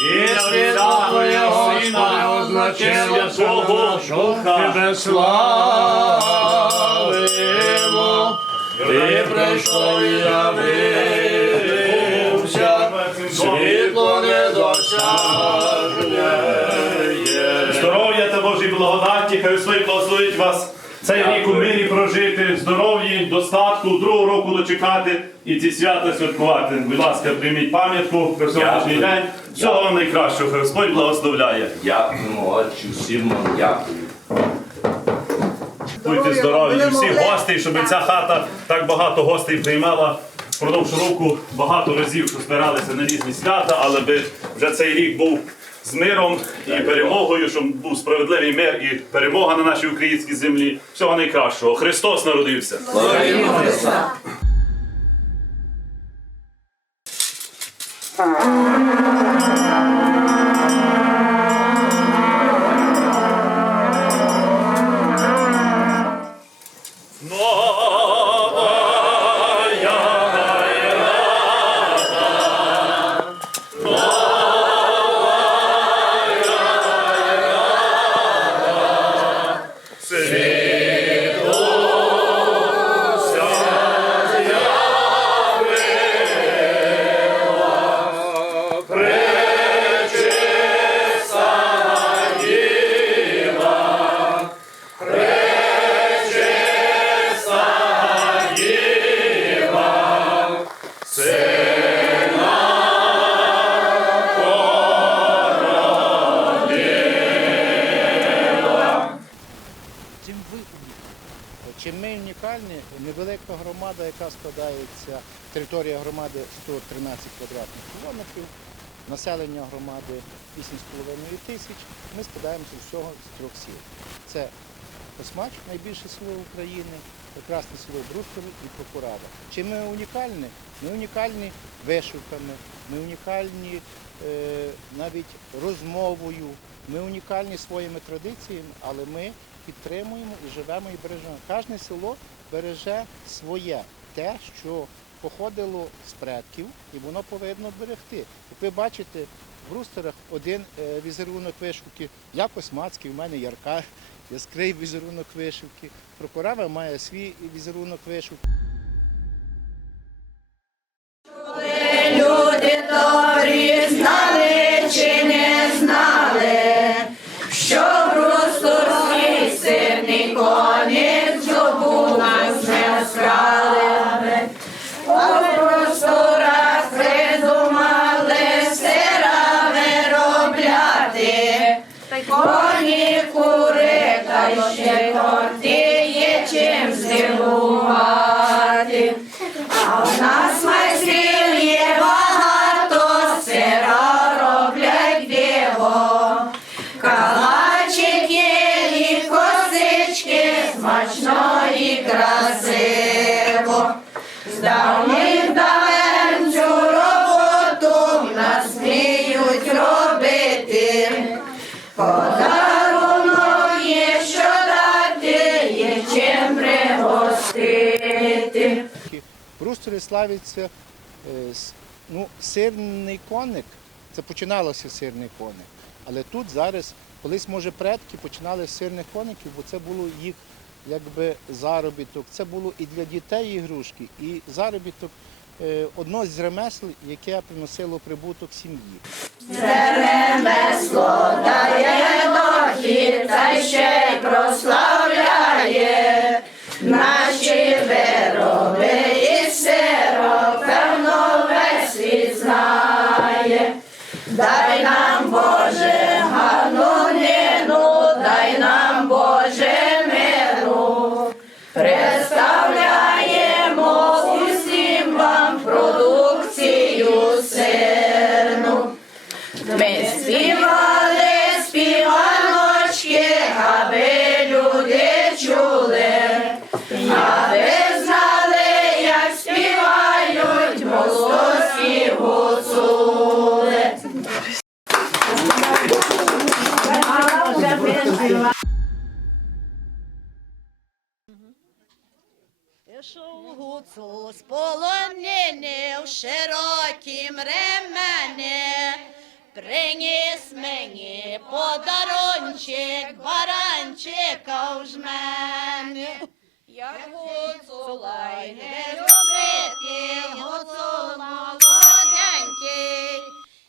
і Святого Сина, означає Святого Духа. Тебе славимо, ти прийшов і явився, світло недосяжне є. Здоров'я та Божій благодаті, хай Господь благословить вас цей рік у мирі прожити, здоров'ї, достатку, другого року дочекати і ці свята святкувати. Будь ласка, прийміть пам'ятку про сьогоднішній день. Всього вам найкращого, Господь благословляє. Дякуємо, Отче, всім вам дякую. Будьте здорові, і всі гості, щоб ця хата так багато гостей приймала. Впродовж року багато разів збиралися на різні свята, але би вже цей рік був з миром і перемогою, щоб був справедливий мир і перемога на нашій українській землі. Всього найкращого. Христос народився. Чим Чим ми унікальні, невелика громада, яка складається, територія громади 113 квадратних кілометрів, населення громади 8,5 тисяч, ми складаємося всього з трьох сіл. Це Космач, найбільше село України, прекрасне село Брустове і Прокурава. Чим ми унікальні? Ми унікальні вишивками, ми унікальні е, навіть розмовою, ми унікальні своїми традиціями, але ми підтримуємо і живемо і бережемо. Кожне село береже своє, те, що походило з предків, і воно повинно берегти. Як ви бачите, в Брустерах один е, візерунок вишивки, я космацький, у мене ярка, яскравий візерунок вишивки. Прокурава має свій візерунок вишивки. Добрі знали чи не знали, що коні кури та ще торти є чим зимувати, А в нас Подарунок є, що дати, є чим пригостити. Брустери славиться е, ну, сирний коник. Це починалося сирний коник. Але тут зараз, колись, може, предки починали з сирних коників, бо це було їх якби заробіток. Це було і для дітей ігрушки, і заробіток одно з ремесел, яке приносило прибуток сім'ї. Це Ремесло дає дохід, та ще й прославляє наші вироби і сиро, певно, весь світ. Пішов гуцул з полонини в широкім ремені, Приніс мені подарунчик, баранчика в жмені. Як гуцулай не любити, гуцул молоденький,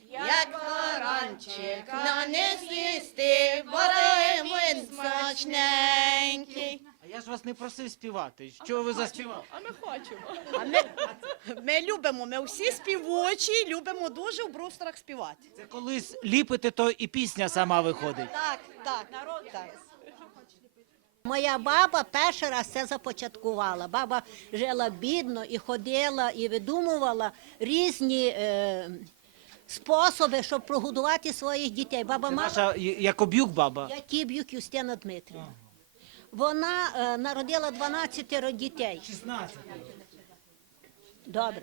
як баранчик на не з'їсти, баримин смачненький. А ж вас не просив співати. Що ви заспівали? А ми, хочемо. ми любимо, ми всі співочі, любимо дуже в брустерах співати. Це колись ліпите, то і пісня сама виходить. Так, так, так. Моя баба перший раз це започаткувала. Баба жила бідно і ходила, і видумувала різні е, способи, щоб прогодувати своїх дітей. Баба Це мала наша Я- Якобюк баба. Якіб'юк Юстина Дмитрівна. Вона е, народила 12 дітей. 16. Добре.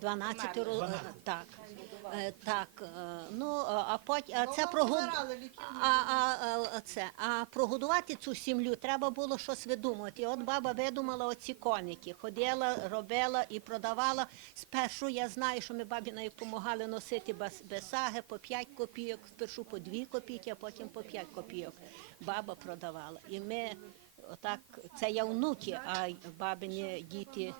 12 ро- так. Е, Так, е, ну е, а потім а це прогоду... а, а, а, це, а прогодувати цю сім'ю треба було щось видумати. І от баба видумала оці коники. Ходила, робила і продавала. Спершу я знаю, що ми бабі допомагали носити бесаги по 5 копійок, спершу по 2 копійки, а потім по 5 копійок. Баба продавала. І ми отак, це я внуки, а бабині діти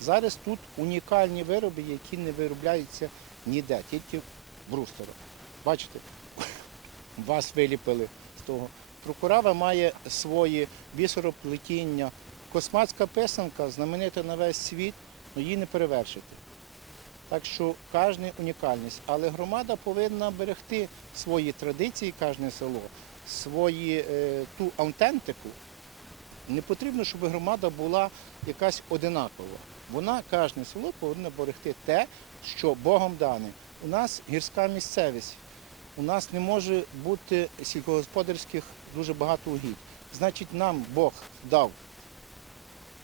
Зараз тут унікальні вироби, які не виробляються ніде, тільки в брустерах. Бачите, вас виліпили з того. Прокурава має своє бісероплетіння. Космацька писанка знаменита на весь світ, але її не перевершити. Так що кожна унікальність. Але громада повинна берегти свої традиції, кожне село, свої, е, ту аутентику. Не потрібно, щоб громада була якась одинакова. Вона, кожне село повинно берегти те, що Богом дане. У нас гірська місцевість. У нас не може бути сільськогосподарських дуже багато угідь. Значить, нам Бог дав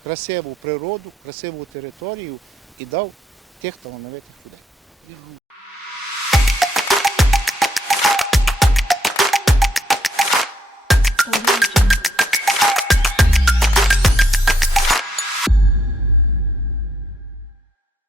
красиву природу, красиву територію і дав тих талановитих людей. Jungle.